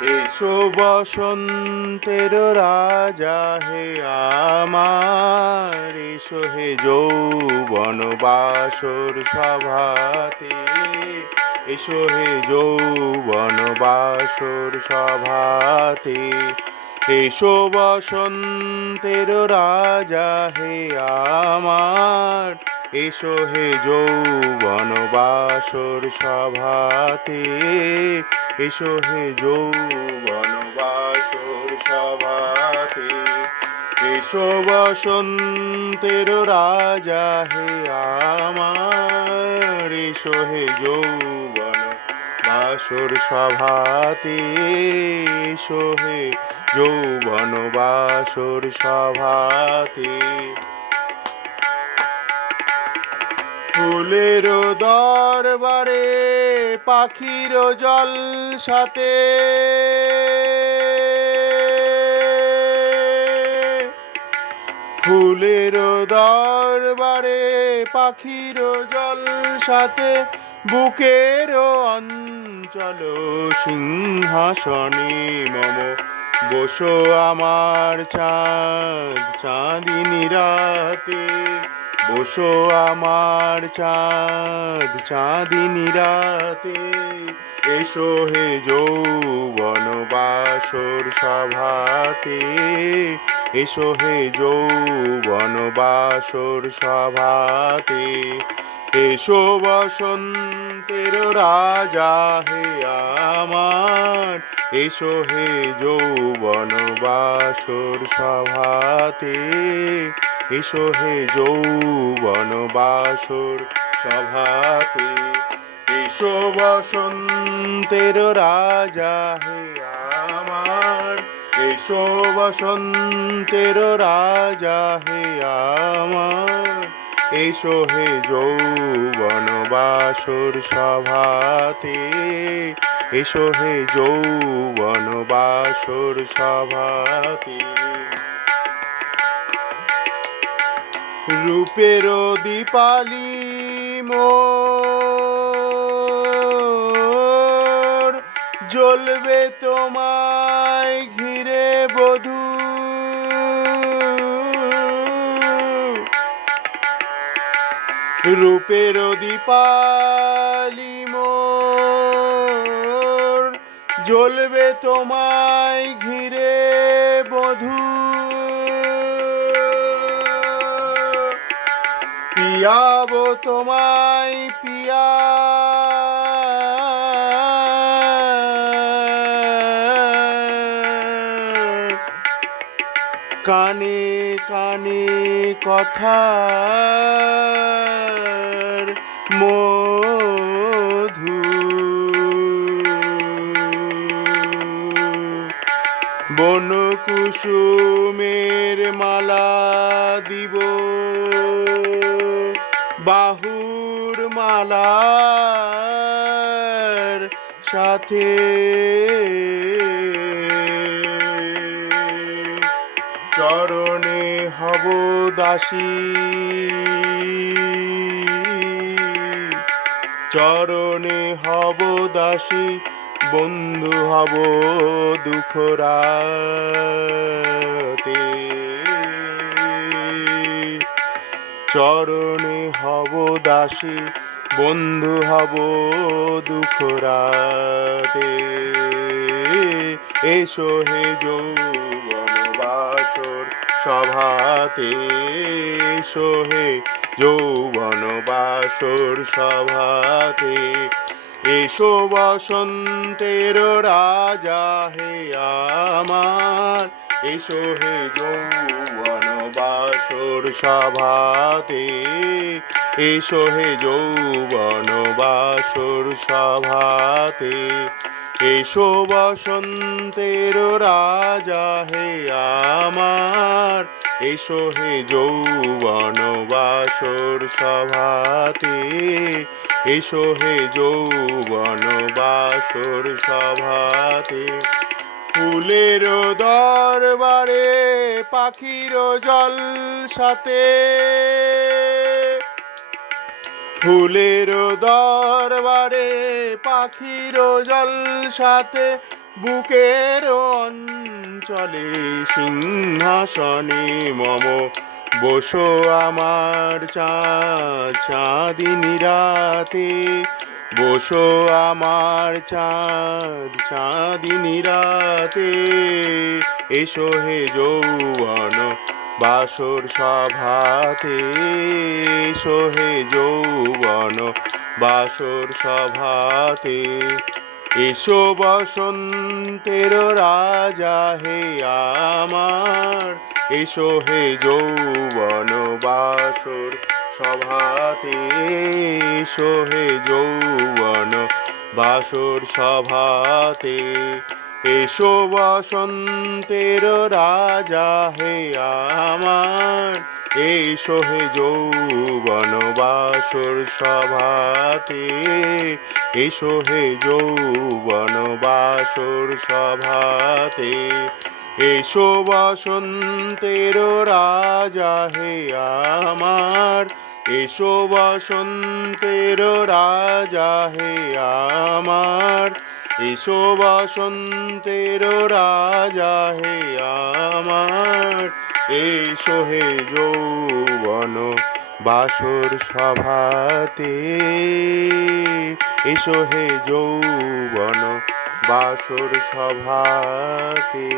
এসো বসন্তের রাজা, হে আমার। এসো হে যৌবন বাসর সভাতে। এসো হে যৌবন বাসর সভাতে। এসো বসন্তের রাজা, হে আমার। এসো হে যৌবন বাসর সভাতে। এসো হে যৌবন বাসর সভাতে। এসো বসন্তের রাজা হে আমার। এসো হে যৌবন বাসর সভাতে। এসো হে যৌবন বাসর সভাতে। ফুলের দরবারে পাখির জল সাথে। ফুলের দরবারে পাখির জল সাথে বুকের অঞ্চল সিংহাসনে মম। বসো আমার চাঁদ, চাঁদিনী রাতে। বসো আমার চাঁদ, চাঁদিনী রাতে। এসো হে যৌবন বাসর সভাতে। এসো হে যৌবন বাসর সভাতে। এসো বসন্তের রাজা হে আমার। এসো হে যৌবন বাসর সভাতে। এসো হে যৌবন বাসর সভাতে। এসো বসন্তের রাজা হে আমার। এসো বসন্তের রাজা হে আমার। এসো হে যৌবন বাসর সভাতে। এসো হে যৌবন বাসর সভাতে। রূপের দীপালি মোর। জ্বলবে তোমায় ঘিরে বধূ। রূপের দীপালি মোর। জ্বলবে তোমায় ঘিরে বধূ। পিয়াবো তোমায় পিয়া। কানে কানে কথা মধু। বন কুসুমের মালা দিব। বাহুর মালার সাথে। চরণে হব দাসী। চরণে হব দাসী বন্ধু হব দুঃখ চরণে হব দাসী, বন্ধু হব দুঃখ রাতে। এসো হে যৌবন বাসর সভাতে, এসো হে যৌবন বাসর সভাতে। এসো বসন্তের রাজা হে আমার, এসো হে যৌবন সভাতে এসো হে যৌবন বাসর সভাতে। এসো বসন্তের রাজা হে আমার। এসো হে যৌবন বাসর সভাতে। এসো হে যৌবন বাসর সভাতে। ফুলের দরবারে পাখির জল সাথে। ফুলের দরবারে পাখির জল সাথে, বুকের অঞ্চলে সিংহাসনে মম। বসো আমার চাঁদ চাঁদিনী রাতে। বসো আমার চাঁদ চাঁদিনী রাতে। এসো হে যৌবন, বাসর সভাতে। এসো হে যৌবন, বাসর সভাতে। এসো বসন্তের রাজা হে আমার। এসো হে যৌবন, বাসর সভাতে। এসো হে যৌবন, বাসর সভাতে। এসো বসন্তের রাজা হে আমার। এসো হে যৌবন বাসর সভাতে। এসো হে যৌবন বাসর সভাতে। এসো বসন্তের রাজা হে আমার। এসো বসন্তের রাজা হে আমার। এসো বসন্তের রাজা হে আমার। এসো হে যৌবন বাসর সভাতে। এসো হে যৌবন বাসর সভাতে।